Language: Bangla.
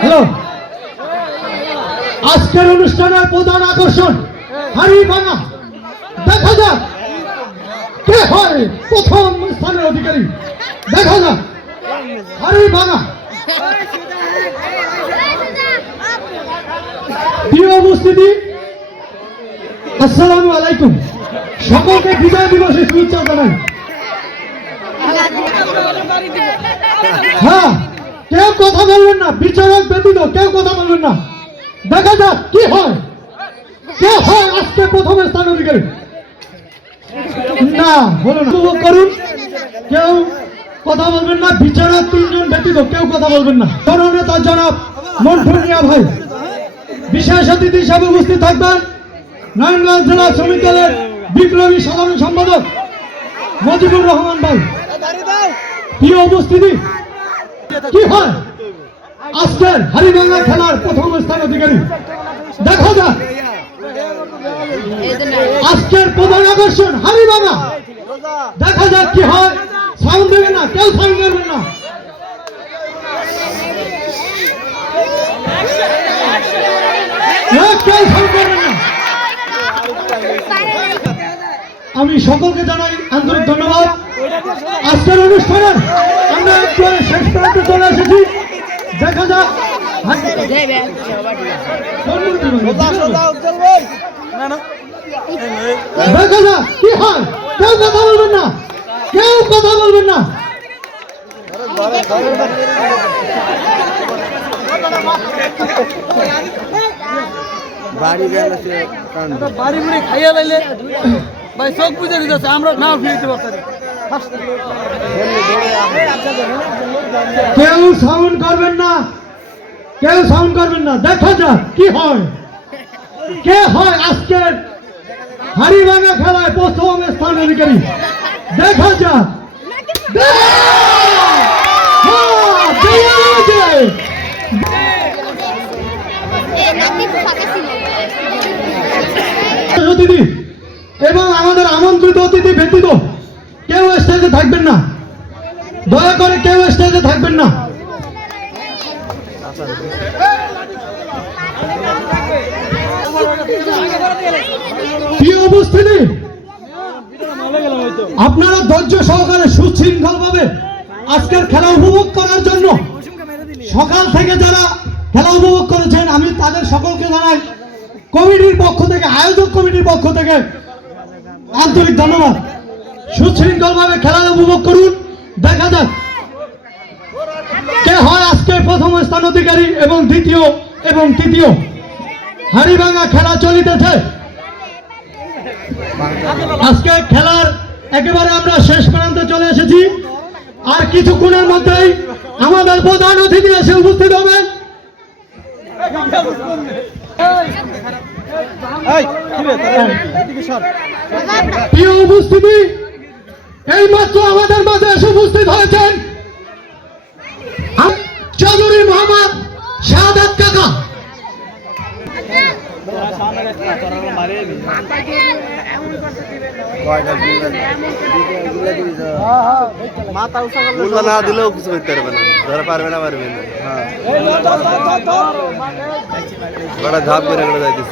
হ্যালো। আজকের অনুষ্ঠানের প্রধান আকর্ষণ হাড়ি ভাঙা। দেখা যাক কে হয় প্রথম স্থানের অধিকারী। দেখা যাক হাড়ি ভাঙা। প্রিয় উপস্থিতি আসসালামু আলাইকুম। সকলকে বিজয় দিবসের শুভেচ্ছা জানাই। হ্যাঁ কেউ কথা বলবেন না, বিচারক ব্যতীত কেউ কথা বলবেন না। দেখা যাক কি হয়। কে হয় আজকে প্রথম স্থান অধিকারী? না হলো না। উপভোগ করুন। কেউ কথা বলবেন না, বিচারক তিনজন ব্যতীত কেউ কথা বলবেন না। জননেতা জনাব মন্টু ভাই। বিশেষ অতিথি হিসাবে উপস্থিত থাকবেন। নারায়ণগঞ্জ জেলা শ্রমিক দলের বিপ্লবী সাধারণ সম্পাদক মজিবুর রহমান ভাই। প্রিয় উপস্থিতি, কি হয়? আজকের হারিভাঙ্গা খেলার প্রথম স্থান অধিকারী। দেখা যাক। আজকের প্রধান আকর্ষণ হারিভাঙ্গা দেখা যাক কি হয়। সাউন্ড দেবেন না, কেউ সাউন্ড করবেন না, কেউ আমি সকলকে জানাই আন্তরিক ধন্যবাদ। আজকের অনুষ্ঠানে আমরা একবারে শেষ প্রান্তে চলে এসেছি। দেখা যাক। কেউ কথা বলবেন না। কেউ কথা বলবেন না। বাড়ি গেলে সে বাড়ি বুড়ি খাইয়া লাইলে ভাই চোখ বুঝে দিতেছে আমরা না ফিরিতে পারতাম। কেউ সাউন্ড করবেন না। কেউ সাউন্ড করবেন না। দেখা যাক কি হয়। কে হয় আজকের হারিভাঙা খেলায় প্রথম স্থান অধিকারী দেখা যাক অতিথি এবং আমাদের আমন্ত্রিত অতিথি ব্যতীত কেউ স্টেজে থাকবেন না। দয়া করে কেউ স্টেজে থাকবেন না। আপনারা ধৈর্য সহকারে সুশৃঙ্খল ভাবে আজকের খেলা উপভোগ করার জন্য সকাল থেকে যারা খেলা উপভোগ করেছেন, আমি তাদের সকলকে জানাই কমিটির পক্ষ থেকে, আয়োজক কমিটির পক্ষ থেকে আন্তরিক ধন্যবাদ। সুশৃঙ্খল ভাবে খেলা উপভোগ করুন, দেখা যাক কে হয় আজকে প্রথম স্থান অধিকারী এবং দ্বিতীয় এবং তৃতীয়। হাড়িভাঙা খেলা চলিতেছে। আজকে খেলার একেবারে আমরা শেষ প্রান্তে চলে এসেছি। আর কিছুক্ষণের মধ্যেই আমাদের প্রধান অতিথি এসে উপস্থিত হবেন প্রিয় উপস্থিতি এই মাত্র আমাদের মাঝে এসে উপস্থিত হয়েছেন চৌধুরী মোহাম্মদ শাহাদ কাকা। গুলা না দিলেও কিছু করতে পারবে না। ধরে পারবে না পারবে না। হ্যাঁ। বড় ধাপ করে করে যাইতেছে।